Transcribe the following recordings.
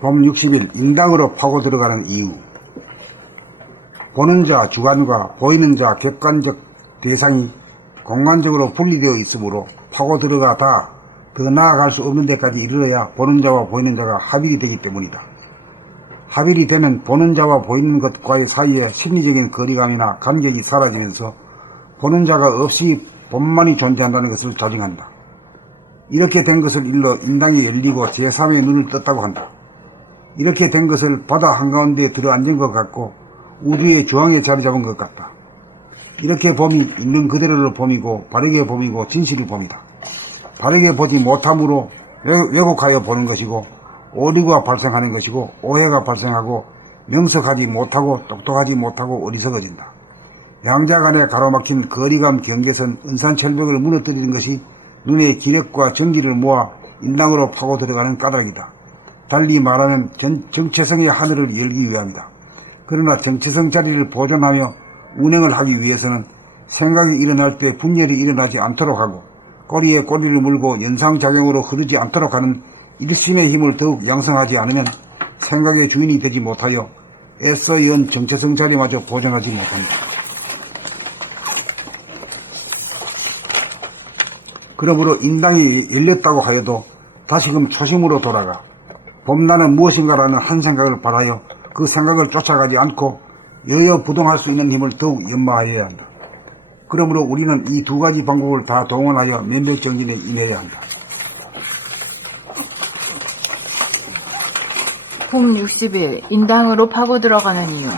봄 60일 인당으로 파고 들어가는 이유 보는 자 주관과 보이는 자 객관적 대상이 공간적으로 분리되어 있으므로 파고 들어가 다 더 나아갈 수 없는 데까지 이르러야 보는 자와 보이는 자가 합일이 되기 때문이다. 합일이 되면 보는 자와 보이는 것과의 사이에 심리적인 거리감이나 간격이 사라지면서 보는 자가 없이 본만이 존재한다는 것을 자증한다. 이렇게 된 것을 일러 인당이 열리고 제3의 눈을 떴다고 한다. 이렇게 된 것을 바다 한가운데에 들어앉은 것 같고 우주의 중앙에 자리 잡은 것 같다. 이렇게 봄이 있는 그대로를 봄이고 바르게 봄이고 진실을 봄이다. 바르게 보지 못함으로 왜- 왜곡하여 보는 것이고 오류가 발생하는 것이고 오해가 발생하고 명석하지 못하고 똑똑하지 못하고 어리석어진다. 양자 간에 가로막힌 거리감 경계선 은산철벽을 무너뜨리는 것이 눈의 기력과 정기를 모아 인당으로 파고 들어가는 까닭이다. 달리 말하면 전- 정체성의 하늘을 열기 위함이다. 그러나 정체성 자리를 보존하며 운행을 하기 위해서는 생각이 일어날 때 분열이 일어나지 않도록 하고 꼬리에 꼬리를 물고 연상작용으로 흐르지 않도록 하는 일심의 힘을 더욱 양성하지 않으면 생각의 주인이 되지 못하여 애써 연 정체성 자리마저 보존하지 못한다. 그러므로 인당이 열렸다고 하여도 다시금 초심으로 돌아가 봄나는 무엇인가라는 한 생각을 바라여 그 생각을 쫓아가지 않고 여여부동할 수 있는 힘을 더욱 연마하여야 한다. 그러므로 우리는 이 두 가지 방법을 다 동원하여 면벽정진에 임해야 한다. 봄 60일 인당으로 파고 들어가는 이유.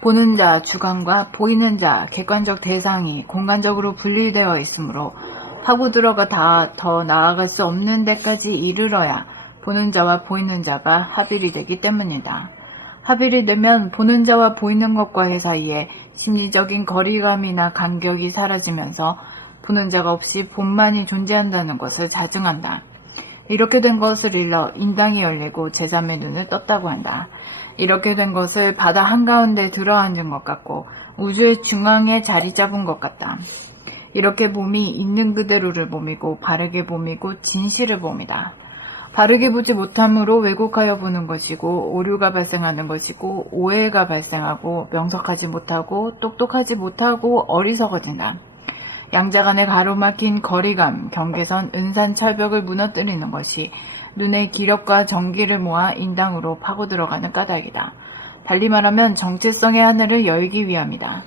보는 자, 주관과 보이는 자, 객관적 대상이 공간적으로 분리되어 있으므로 파고 들어가 다 더 나아갈 수 없는 데까지 이르러야 보는 자와 보이는 자가 합일이 되기 때문이다. 합일이 되면 보는 자와 보이는 것과의 사이에 심리적인 거리감이나 간격이 사라지면서 보는 자가 없이 본만이 존재한다는 것을 자증한다. 이렇게 된 것을 일러 인당이 열리고 제3의 눈을 떴다고 한다. 이렇게 된 것을 바다 한가운데 들어앉은 것 같고 우주의 중앙에 자리 잡은 것 같다. 이렇게 봄이 있는 그대로를 봄이고 바르게 봄이고 진실을 봄이다. 바르게 보지 못함으로 왜곡하여 보는 것이고 오류가 발생하는 것이고 오해가 발생하고 명석하지 못하고 똑똑하지 못하고 어리석어진다. 양자 간에 가로막힌 거리감, 경계선, 은산 철벽을 무너뜨리는 것이 눈의 기력과 정기를 모아 인당으로 파고 들어가는 까닭이다. 달리 말하면 정체성의 하늘을 열기 위함이다.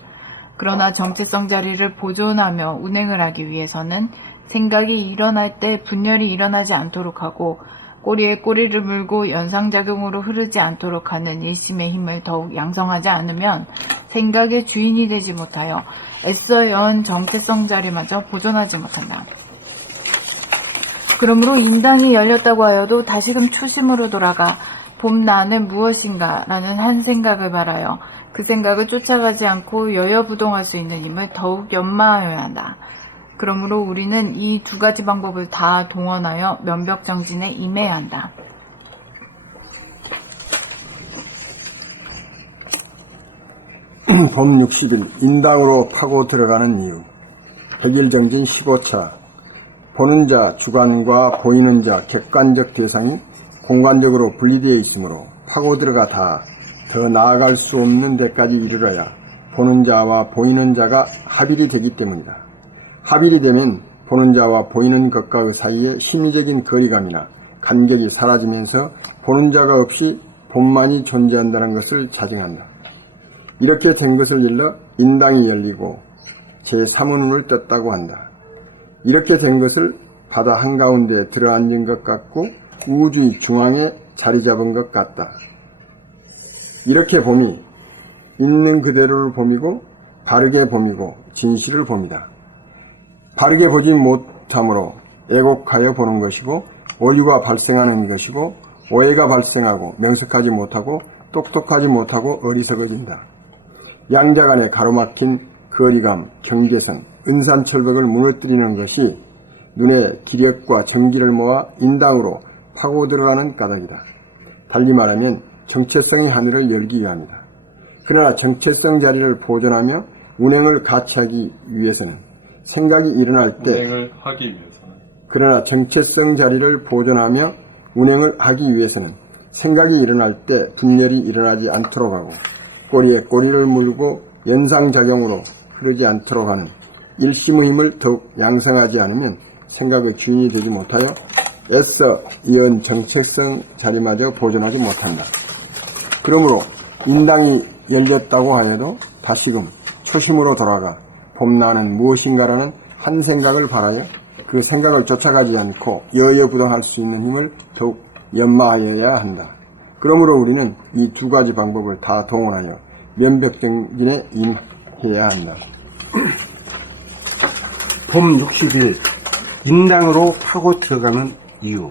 그러나 정체성 자리를 보존하며 운행을 하기 위해서는 생각이 일어날 때 분열이 일어나지 않도록 하고 꼬리에 꼬리를 물고 연상작용으로 흐르지 않도록 하는 일심의 힘을 더욱 양성하지 않으면 생각의 주인이 되지 못하여 애써 연 정체성 자리마저 보존하지 못한다. 그러므로 인당이 열렸다고 하여도 다시금 초심으로 돌아가 봄 나는 무엇인가 라는 한 생각을 바라여 그 생각을 쫓아가지 않고 여여부동할 수 있는 힘을 더욱 연마하여야 한다. 그러므로 우리는 이 두 가지 방법을 다 동원하여 면벽정진에 임해야 한다. 봄 60일 인당으로 파고 들어가는 이유 백일정진 15차 보는 자 주관과 보이는 자 객관적 대상이 공간적으로 분리되어 있으므로 파고 들어가 다 더 나아갈 수 없는 데까지 이르러야 보는 자와 보이는 자가 합일이 되기 때문이다. 합일이 되면 보는 자와 보이는 것과 그 사이에 심리적인 거리감이나 간격이 사라지면서 보는 자가 없이 본만이 존재한다는 것을 자증한다. 이렇게 된 것을 일러 인당이 열리고 제3운을 떴다고 한다. 이렇게 된 것을 바다 한가운데 들어앉은 것 같고 우주의 중앙에 자리 잡은 것 같다. 이렇게 봄이 있는 그대로를 봄이고 바르게 봄이고 진실을 봄이다. 바르게 보지 못함으로 애곡하여 보는 것이고 오류가 발생하는 것이고 오해가 발생하고 명석하지 못하고 똑똑하지 못하고 어리석어진다. 양자 간에 가로막힌 거리감, 경계선, 은산철벽을 무너뜨리는 것이 눈의 기력과 정기를 모아 인당으로 파고 들어가는 까닭이다. 달리 말하면 정체성의 하늘을 열기 위함이다. 그러나 정체성 자리를 보존하며 운행을 같이 하기 위해서는 생각이 일어날 때 운행을 하기 위해서는 그러나 정체성 자리를 보존하며 운행을 하기 위해서는 생각이 일어날 때 분열이 일어나지 않도록 하고 꼬리에 꼬리를 물고 연상작용으로 흐르지 않도록 하는 일심의 힘을 더욱 양성하지 않으면 생각의 주인이 되지 못하여 애써 이은 정체성 자리마저 보존하지 못한다. 그러므로 인당이 열렸다고 하여도 다시금 초심으로 돌아가 봄나는 무엇인가라는 한 생각을 바라여 그 생각을 쫓아가지 않고 여여부동할 수 있는 힘을 더욱 연마하여야 한다. 그러므로 우리는 이 두 가지 방법을 다 동원하여 면벽정진에 임해야 한다. 봄 60일 인당으로 파고 들어가는 이유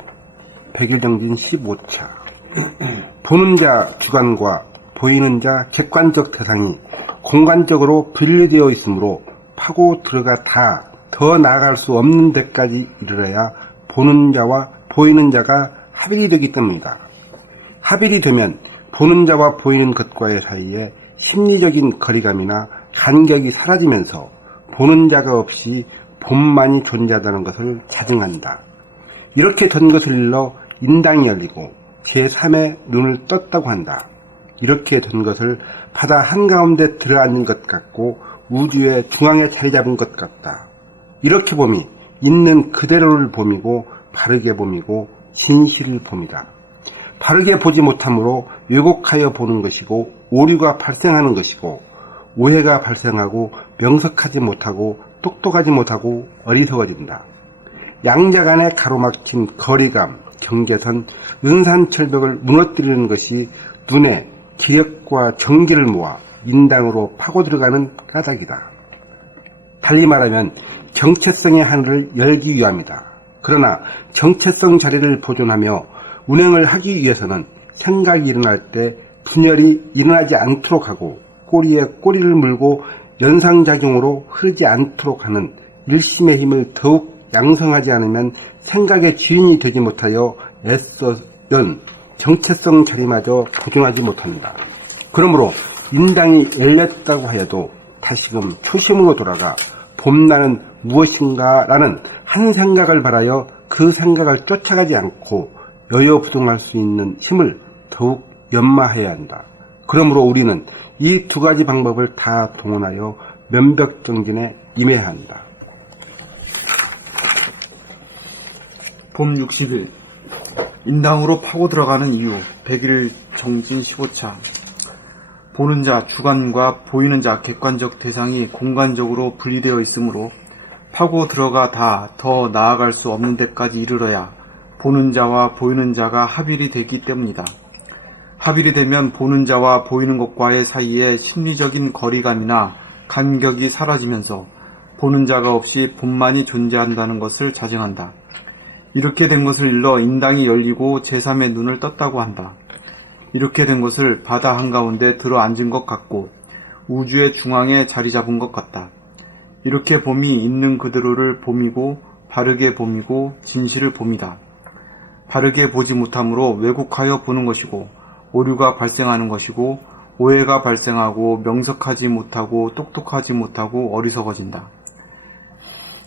백일정진 15차 보는 자 주관과 보이는 자 객관적 대상이 공간적으로 분리되어 있으므로 파고 들어가 다 더 나아갈 수 없는 데까지 이르러야 보는 자와 보이는 자가 합일이 되기 때문이다. 합일이 되면 보는 자와 보이는 것과의 사이에 심리적인 거리감이나 간격이 사라지면서 보는 자가 없이 본만이 존재하다는 것을 자증한다. 이렇게 된 것을 일러 인당이 열리고 제3의 눈을 떴다고 한다. 이렇게 된 것을 바다 한가운데 들어앉는 것 같고 우주의 중앙에 자리 잡은 것 같다. 이렇게 봄이 있는 그대로를 봄이고 바르게 봄이고 진실을 봄이다. 바르게 보지 못함으로 왜곡하여 보는 것이고 오류가 발생하는 것이고 오해가 발생하고 명석하지 못하고 똑똑하지 못하고 어리석어진다. 양자 간의 가로막힌 거리감, 경계선, 은산철벽을 무너뜨리는 것이 눈에 기력과 정기를 모아 인당으로 파고 들어가는 까닭이다. 달리 말하면 정체성의 하늘을 열기 위함이다. 그러나 정체성 자리를 보존하며 운행을 하기 위해서는 생각이 일어날 때 분열이 일어나지 않도록 하고 꼬리에 꼬리를 물고 연상작용으로 흐르지 않도록 하는 일심의 힘을 더욱 양성하지 않으면 생각의 주인이 되지 못하여 애써연 정체성 자리마저 보존하지 못한다. 그러므로 인당이 열렸다고 하여도 다시금 초심으로 돌아가 봄나는 무엇인가라는 한 생각을 바라여 그 생각을 쫓아가지 않고 여여부동할 수 있는 힘을 더욱 연마해야 한다. 그러므로 우리는 이 두 가지 방법을 다 동원하여 면벽정진에 임해야 한다. 봄 60일 인당으로 파고 들어가는 이유 100일 정진 15차 보는 자 주관과 보이는 자 객관적 대상이 공간적으로 분리되어 있으므로 파고 들어가 다 더 나아갈 수 없는 데까지 이르러야 보는 자와 보이는 자가 합일이 되기 때문이다. 합일이 되면 보는 자와 보이는 것과의 사이에 심리적인 거리감이나 간격이 사라지면서 보는 자가 없이 본만이 존재한다는 것을 자증한다. 이렇게 된 것을 일러 인당이 열리고 제3의 눈을 떴다고 한다. 이렇게 된 것을 바다 한가운데 들어 앉은 것 같고 우주의 중앙에 자리 잡은 것 같다. 이렇게 봄이 있는 그대로를 봄이고 바르게 봄이고 진실을 봄이다. 바르게 보지 못함으로 왜곡하여 보는 것이고 오류가 발생하는 것이고 오해가 발생하고 명석하지 못하고 똑똑하지 못하고 어리석어진다.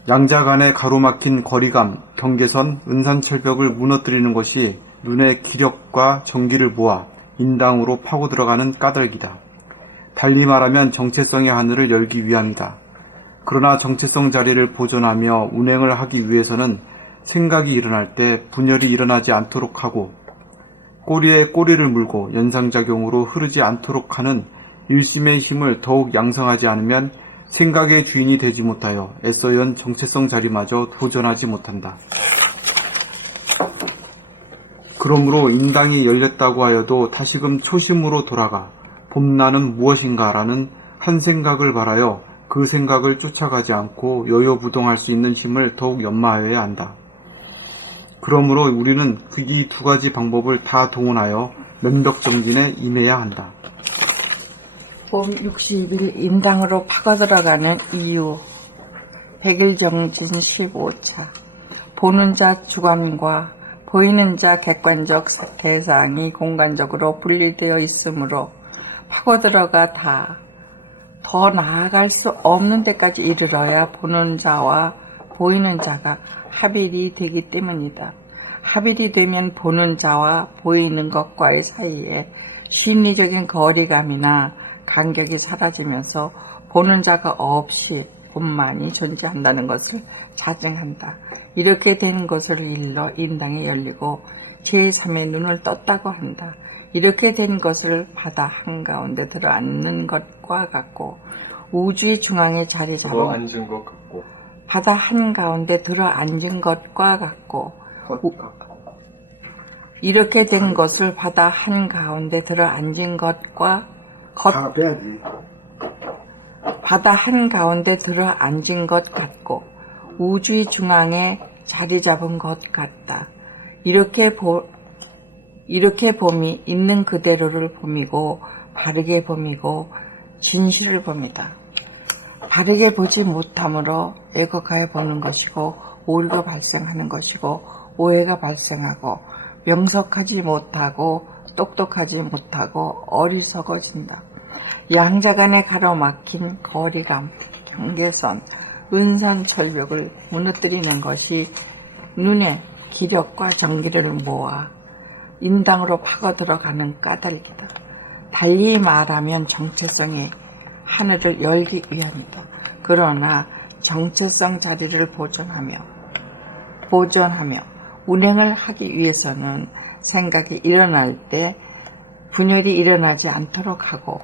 양자 간의 가로막힌 거리감, 경계선, 은산철벽을 무너뜨리는 것이 눈의 기력과 정기를 모아 인당으로 파고 들어가는 까닭이다. 달리 말하면 정체성의 하늘을 열기 위함이다. 그러나 정체성 자리를 보존하며 운행을 하기 위해서는 생각이 일어날 때 분열이 일어나지 않도록 하고 꼬리에 꼬리를 물고 연상작용으로 흐르지 않도록 하는 일심의 힘을 더욱 양성하지 않으면 생각의 주인이 되지 못하여 애써연 정체성 자리마저 도전하지 못한다. 그러므로 인당이 열렸다고 하여도 다시금 초심으로 돌아가 봄나는 무엇인가라는 한 생각을 바라여 그 생각을 쫓아가지 않고 여여부동할 수 있는 힘을 더욱 연마하여야 한다. 그러므로 우리는 그이두 가지 방법을 다 동원하여 면벽정진에 임해야 한다. 봄 60일 인당으로 파고들어가는 이유 100일 정진 15차 보는 자 주관과 보이는 자 객관적 대상이 공간적으로 분리되어 있으므로 파고들어가 다 더 나아갈 수 없는 데까지 이르러야 보는 자와 보이는 자가 합일이 되기 때문이다. 합일이 되면 보는 자와 보이는 것과의 사이에 심리적인 거리감이나 간격이 사라지면서 보는 자가 없이 본만이 존재한다는 것을 자증한다. 이렇게 된 것을 일러 인당이 열리고 제3의 눈을 떴다고 한다. 이렇게 된 것을 바다 한가운데 들어앉는 것과 같고 우주의 중앙에 자리 들어 앉은 것 같고 바다 한가운데 들어앉은 것과 같고 우- 이렇게 된 것을 바다 한가운데 들어앉은 것과 것다 빼야지. 바다 한가운데 들어앉은 것 같고 우주의 중앙에 자리 잡은 것 같다. 이렇게 보 이렇게 봄이 있는 그대로를 봄이고 바르게 봄이고 진실을 봄이다. 바르게 보지 못함으로 애곡하여 보는 것이고 오류가 발생하는 것이고 오해가 발생하고 명석하지 못하고 똑똑하지 못하고 어리석어진다. 양자 간에 가로막힌 거리감, 경계선, 은산철벽을 무너뜨리는 것이 눈에 기력과 정기를 모아 인당으로 파고 들어가는 까닭이다. 달리 말하면 정체성이 하늘을 열기 위함이다. 그러나 정체성 자리를 보존하며 보존하며 운행을 하기 위해서는 생각이 일어날 때 분열이 일어나지 않도록 하고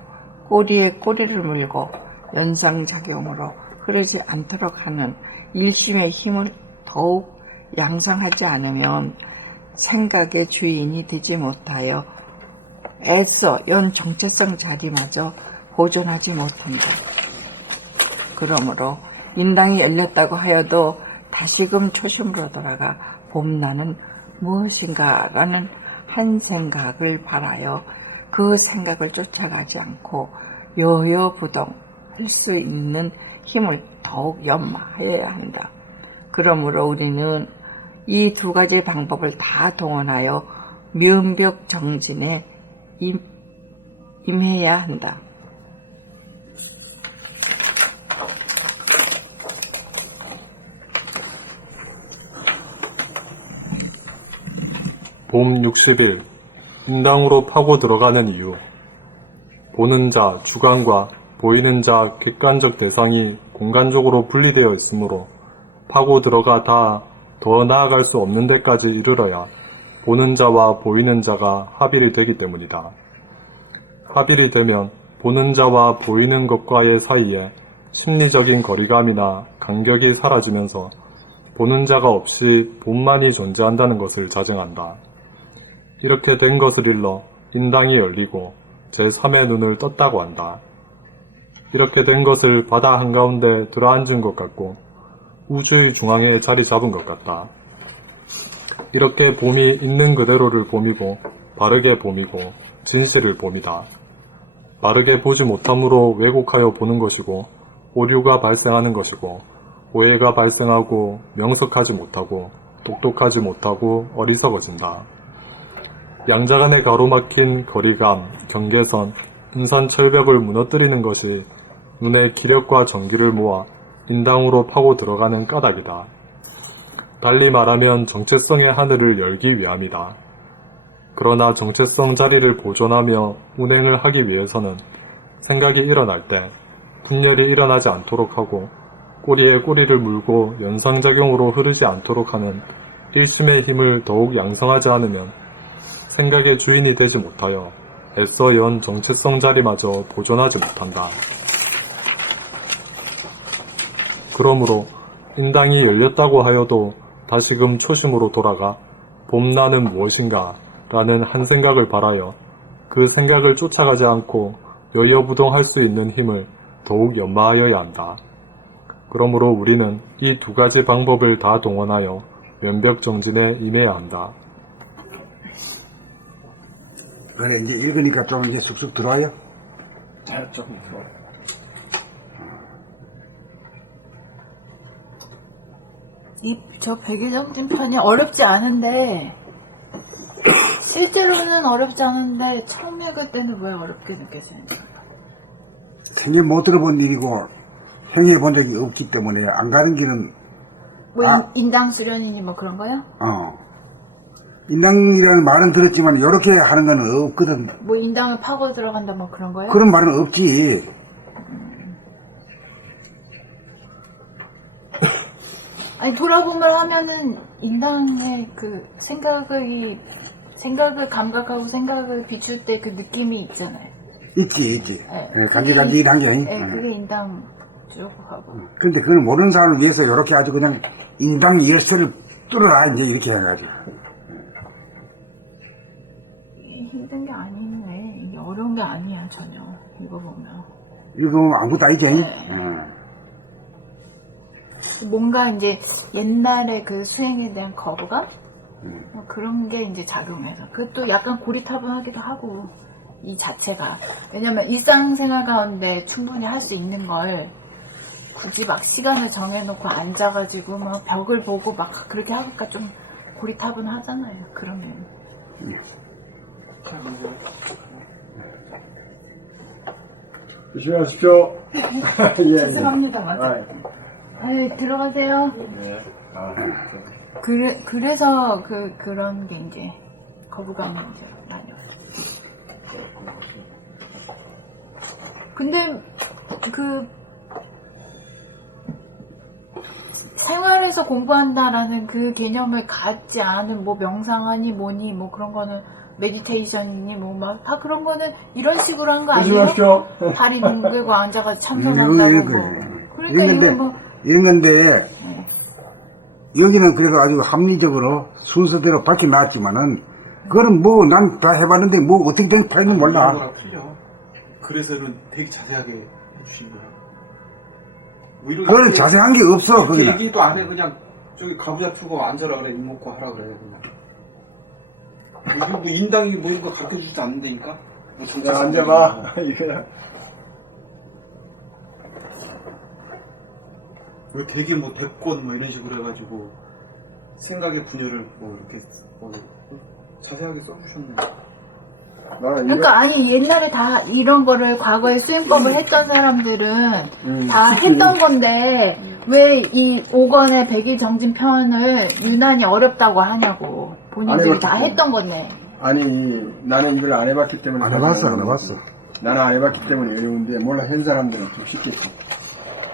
꼬리에 꼬리를 물고 연상작용으로 흐르지 않도록 하는 일심의 힘을 더욱 양성하지 않으면 생각의 주인이 되지 못하여 애써 연 정체성 자리마저 보존하지 못한다. 그러므로 인당이 열렸다고 하여도 다시금 초심으로 돌아가 봄나는 무엇인가라는 한 생각을 바라여 그 생각을 쫓아가지 않고 여여부동 할 수 있는 힘을 더욱 연마해야 한다. 그러므로 우리는 이 두 가지 방법을 다 동원하여 면벽 정진에 임, 임해야 한다. 봄 60일 인당으로 파고 들어가는 이유 보는 자, 주관과 보이는 자, 객관적 대상이 공간적으로 분리되어 있으므로 파고 들어가 다 더 나아갈 수 없는 데까지 이르러야 보는 자와 보이는 자가 합일이 되기 때문이다. 합일이 되면 보는 자와 보이는 것과의 사이에 심리적인 거리감이나 간격이 사라지면서 보는 자가 없이 본만이 존재한다는 것을 자증한다. 이렇게 된 것을 일러 인당이 열리고 제3의 눈을 떴다고 한다. 이렇게 된 것을 바다 한가운데 들어앉은 것 같고 우주의 중앙에 자리 잡은 것 같다. 이렇게 봄이 있는 그대로를 봄이고 바르게 봄이고 진실을 봄이다. 바르게 보지 못함으로 왜곡하여 보는 것이고 오류가 발생하는 것이고 오해가 발생하고 명석하지 못하고 똑똑하지 못하고 어리석어진다. 양자 간의 가로막힌 거리감, 경계선, 은산 철벽을 무너뜨리는 것이 눈의 기력과 전기를 모아 인당으로 파고 들어가는 까닭이다. 달리 말하면 정체성의 하늘을 열기 위함이다. 그러나 정체성 자리를 보존하며 운행을 하기 위해서는 생각이 일어날 때 분열이 일어나지 않도록 하고 꼬리에 꼬리를 물고 연상작용으로 흐르지 않도록 하는 일심의 힘을 더욱 양성하지 않으면 생각의 주인이 되지 못하여 애써 연 정체성 자리마저 보존하지 못한다. 그러므로 인당이 열렸다고 하여도 다시금 초심으로 돌아가 봄나는 무엇인가 라는 한 생각을 바라여 그 생각을 쫓아가지 않고 여여부동할 수 있는 힘을 더욱 연마하여야 한다. 그러므로 우리는 이 두 가지 방법을 다 동원하여 면벽 정진에 임해야 한다. 그래, 이제 읽으니까 좀 이제 쑥쑥 들어와요? 조금 들어. 이저 백일정진판이 어렵지 않은데 실제로는 어렵지 않은데 처음 읽을 때는 왜 어렵게 느껴지는지 생애 못 들어본 일이고, 행해 본 적이 없기 때문에 안 가는 길은, 뭐 아. 인, 당 수련이니 뭐 그런 거요? 어, 인당이라는 말은 들었지만 이렇게 하는 건 없거든. 뭐 인당을 파고 들어간다 뭐 그런 거예요? 그런 말은 없지. 아니 돌아보면 하면은 인당의 그 생각을 생각을 감각하고 생각을 비출 때 그 느낌이 있잖아요. 있지, 있지. 네. 예, 간질간질한 게. 네, 응. 그게 인당 쪽하고. 근데 그걸 모르는 사람을 위해서 이렇게 아주 그냥 인당 열쇠를 뚫어라, 이제 이렇게 해가지고. 이게 어려운 게 아니야 전혀. 이거 보면 이거 아무것도 아니지. 네. 응. 뭔가 이제 옛날에 그 수행에 대한 거부감 뭐 그런 게 이제 작용해서 그것도 약간 고리타분하기도 하고 이 자체가 왜냐면 일상생활 가운데 충분히 할 수 있는 걸 굳이 막 시간을 정해놓고 앉아가지고 막 벽을 보고 막 그렇게 하니까 좀 고리타분하잖아요. 그러면 조심하십시오. 예. 죄송합니다. 맞아. 아, 아유 들어가세요. 네. 아, 그래, 그래서 그, 그런 게 이제 거부감이 이제 많이 와요. 근데 그 생활에서 공부한다라는 그 개념을 갖지 않은 뭐 명상하니 뭐니 뭐 그런 거는 메디테이션이니 뭐막다 그런 거는 이런 식으로 한 거 아니에요? 조심하십시오. 다리 뭉글고 앉아가지고 참선한다고 거, 뭐. 이런 거. 그러니까 건데, 이건 뭐 이런 건데, 네. 여기는 그래도 아주 합리적으로 순서대로 밝혀놨지만은, 그거는 뭐, 난 다 해봤는데, 뭐, 어떻게 된 파일은 몰라. 거랑 틀려. 그래서는 되게 자세하게 해주신 거야. 뭐 거- 자세한 게 없어, 이렇게 거기는. 얘기도 안 해. 그냥 저기 가부좌 펴고 앉아라 그래. 입 먹고 하라 그래. 그냥. 뭐, 뭐 인당이 뭐 이런 거 가르쳐 주지도 않는다니까. 뭐 정치 자, 앉아봐. 이거야. 왜 되게 뭐 대권 뭐 이런 식으로 해가지고 생각의 분열을 뭐 이렇게 뭐 자세하게 써주셨네. 이거, 그러니까 아니 옛날에 다 이런 거를 과거에 수행법을 했던 사람들은 음, 다 했던 건데 왜 이 5권의 백일 정진 편을 유난히 어렵다고 하냐고 본인들이 안다 했던 건데 아니, 나는 이걸 안 해봤기 때문에. 안 해봤어, 안 해봤어. 나는 안 해봤기 때문에 어려운데, 몰라, 현 사람들은 좀 쉽겠지.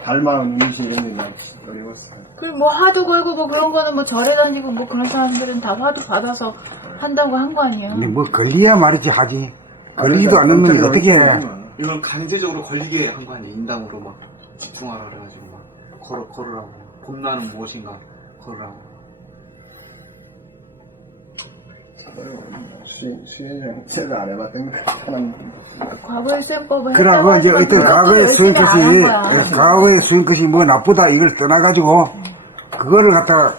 달마음 음식 이런 게난 어려웠어. 그리고 뭐 화두 걸고 뭐 그런 거는 뭐 절에 다니고 뭐 그런 사람들은 다 화두 받아서 한다고 한 거 아니에요 근데 뭐, 걸려야 말이지 하지. 걸리지도 그러니까 않는 놈이 경찰이 어떻게 해. 이건 강제적으로 걸리게 한 거 아니야. 인당으로 막 집중하라 그래가지고 막 걸어 걸으라고. 봄나는 무엇인가 걸으라고. 수행, 수행을 새로 안 해봤던 거 하는 과거의 수행법을 그러고 했다고 이제 그것도 과거의 열심히 수행 안한 것이, 거야 과거의 수행 것이 뭐 나쁘다 이걸 떠나가지고, 그거를 갖다가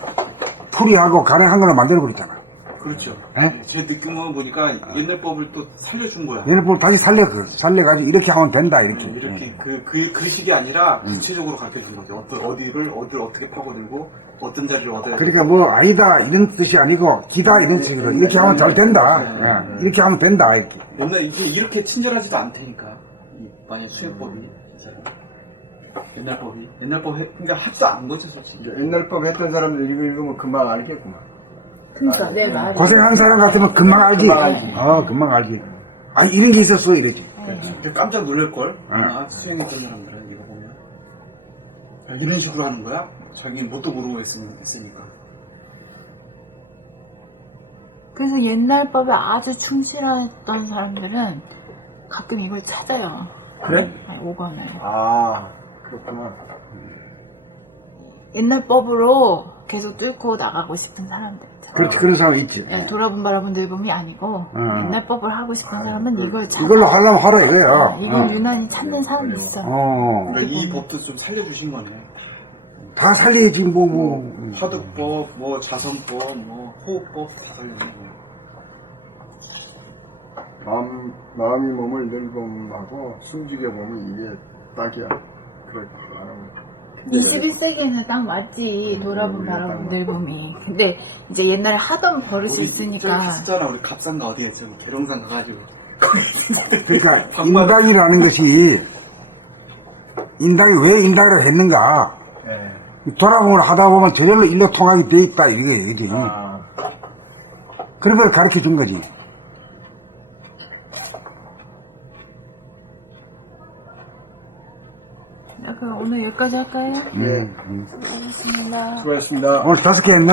풀이하고 가능한 걸로 만들어 버렸잖아. 그렇죠. 에? 제 느낌을 보니까 옛날 법을 또 살려준 거야. 얘네 볼 다시 살려, 그, 살려가지고 이렇게 하면 된다, 이렇게. 이렇게 그, 그, 그 식이 아니라 구체적으로 가르쳐 주는 거죠. 어떤, 어디를, 어디를 어떻게 파고들고, 어떤 자리를 얻어야 그러니까 뭐 아니다 이런 뜻이 아니고 기다 이런 식으로 이렇게 하면 잘 된다 예, 이렇게 하면 된다 이렇게 옛날 이게 이렇게 친절하지도 않다니까. 이 만약 수행법이, 이 사람. 옛날 법이. 옛날 법, 해, 그러니까 하지도 않은 거죠, 솔직히. 옛날 법 했던 사람들 이거 읽으면 금방 알겠구만. 그러니까 내 말이 고생한 사람 같으면 금방 알지 금방 알지. 어 금방 알지 아 이런 게 있었어 이러지 근데 깜짝 놀랄걸? 응. 아, 수행했던 사람들은 이거 보면. 야, 이런 식으로 하는 거야? 자기는 뭣도 모르고 했으니, 했으니까. 그래서 옛날 법에 아주 충실했던 사람들은 가끔 이걸 찾아요. 그래? 아니, 5권을. 아, 그렇구나. 옛날 법으로 계속 뚫고 나가고 싶은 사람들. 있잖아요. 그렇지 그런 사람 있지 예, 돌아본 바라본 늙음이 아니고 응. 옛날 법을 하고 싶은 사람은 이걸 찾아. 이걸로 하려면 하라 이거야 아, 이걸 어. 유난히 찾는 사람이 있어. 어. 그러니까 이 법도 좀 살려주신 거네. 다 살려야지 뭐 뭐. 화두법, 뭐 자선법, 뭐 호흡법 다 살려주는 거. 마음, 마음이 몸을 늙음하고 숨죽여 보면 이게 딱이야. 그래, 안 하면. 21세기에는 딱 맞지. 돌아본 음, 딱 늙음이. 근데 이제 옛날에 하던 버릇이 있으니까. 갔잖아, 우리 갑산가 어디였죠? 계룡산 가가지고. 그러니까 인당이라는 것이 인당이 왜 인당이라고 했는가 예. 돌아보면 하다 보면 저절로 일로 통하게 돼 있다 이게 얘기지 아, 그런 걸 가르쳐 준 거지. 자, 그럼 오늘 여기까지 할까요? 음, 음. 수고하셨습니다. 수고하셨습니다. 오늘 다섯 개 했나?